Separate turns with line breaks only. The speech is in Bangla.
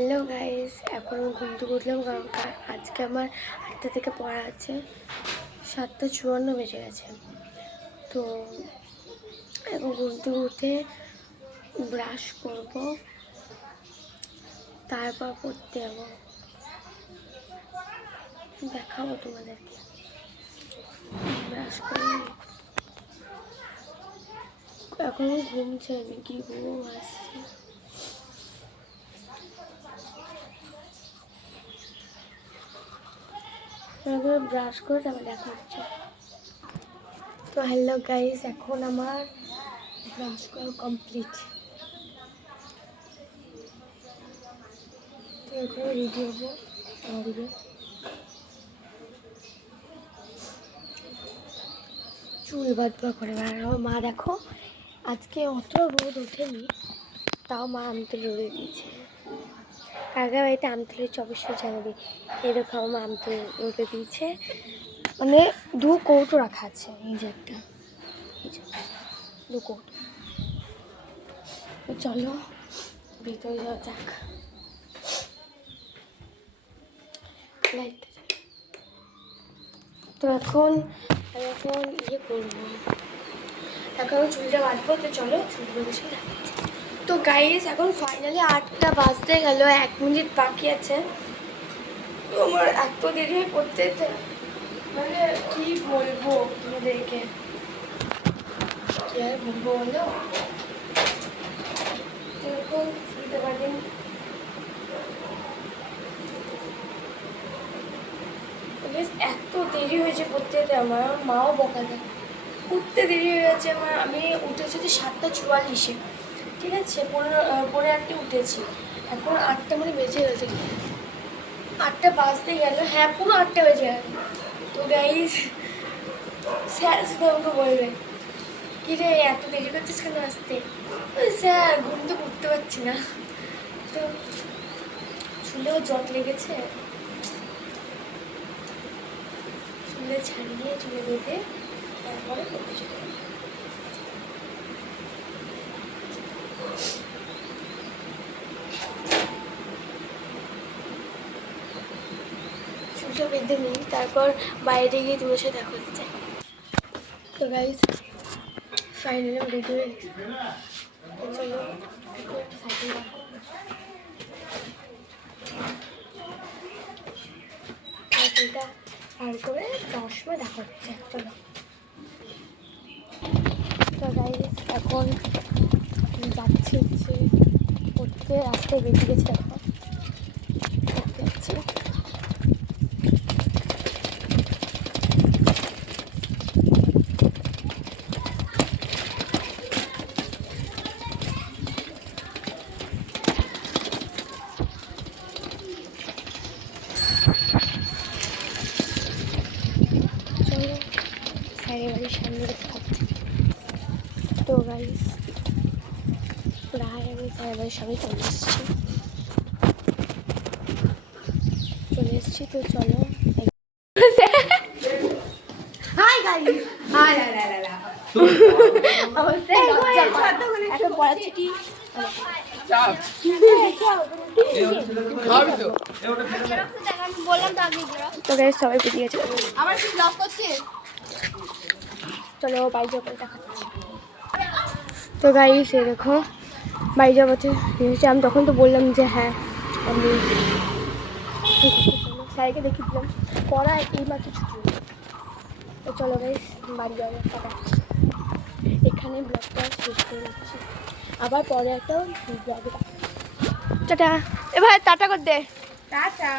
হ্যালো গাইস এখন আমি ঘুম থেকে উঠলাম কারণ আজকে আমার আটটা থেকে পড়া আছে। সাতটা চুয়ান্ন বেজে গেছে। তো এখন ঘুম থেকে উঠে ব্রাশ করব, তারপর পড়তে যাব। দেখাবো তোমাদেরকে। ব্রাশ করে এখনও ঘুমছে, আমি কি ঘুম আসছে। তারপরে ব্রাশ করে তারপর দেখা হচ্ছে তো হ্যালো গাইস এখন আমার ব্রাশ করা কমপ্লিট তো এখন রেডি হব। তাড়াতাড়ি চুল বাঁধবা করে মা দেখো, আজকে অত রোদ ওঠেনি, তাও মা আমতুল রোদে দিয়েছে। কাকা বাড়িতে আম আমতুলের চব্বিশশো জানাবি। এরকম আমার মা আমতুল রোদে দিয়েছে। মানে দু কৌটো রাখা আছে, এই যে একটা। দু কৌটো। চলো, ভিতরে যাওয়া যাক। তো এখন, আমি এখন ইয়ে করব। এখন চুলটা বাঁধবো, তো চলো চুল দেখাচ্ছি তো গাইস এখন ফাইনালি আটটা বাজতে গেল এক মিনিট বাকি আছে। তো আমার এত দেরি হয়ে পড়তে মানে কি বলব তোমাদেরকে? আর বলব বলো? Guys, এত দেরি হয়েছে পড়তে যেতে আমার আমার মাও বকা দেয়। উঠতে দেরি হয়ে গেছে আমার আমি উঠেছি সাতটা চুয়াল্লিশে। ঠিক আছে, পনেরো পনেরো আটটে উঠেছি। এখন আটটা মানে বেজে গেছে আটটা বাজতে গেল। হ্যাঁ পুরো আটটা বেজে গেল। তো গাইস স্যার শুধু আমাকে বলবে, কি রে, এত দেরি করছিস কেন আসতে? ওই স্যার, ঘুম তো উঠতে পারছি না। তো চুলেও জট লেগেছে। চুলে ছাড়িয়ে চুলে বেঁধে তারপরে করতে চলে যাব। বেঁধে নিই, তারপর বাইরে গিয়ে তোমার সাথে দেখা হচ্ছে। তো গাইজ ফাইনালি হয়ে চলো এখন করে সময় দেখা হচ্ছে এখন যাচ্ছি পড়তে রাস্তায় বেরিয়ে গেছে দেখো পড়তে যাচ্ছি চলো স্যারের বাড়ির সামনে খাচ্ছি। তো গাইস প্রায় আমি স্যারের বাড়ির সামনে চলে এসেছি। চলে এসেছি তো চলো
তো।
তো। গাইস সবাই বেরিয়ে গেছে।
আমার কি ব্লক করছিস?
চলো বাড়ি যাব দেখাচ্ছি। তো গাইস এ দেখো, বাড়ি ভেবেছি আমি তখন তো বললাম যে হ্যাঁ আমি স্যারকে দেখিয়ে দিলাম। পড়া এই মাত্র ছুটি। তো চলো গাইস বাড়ি যাব টাটা এখানে ব্লগটা শেষ করে দিচ্ছি। আবার পরে একটা টাটা। এবার টাটা করে দে।
টাটা।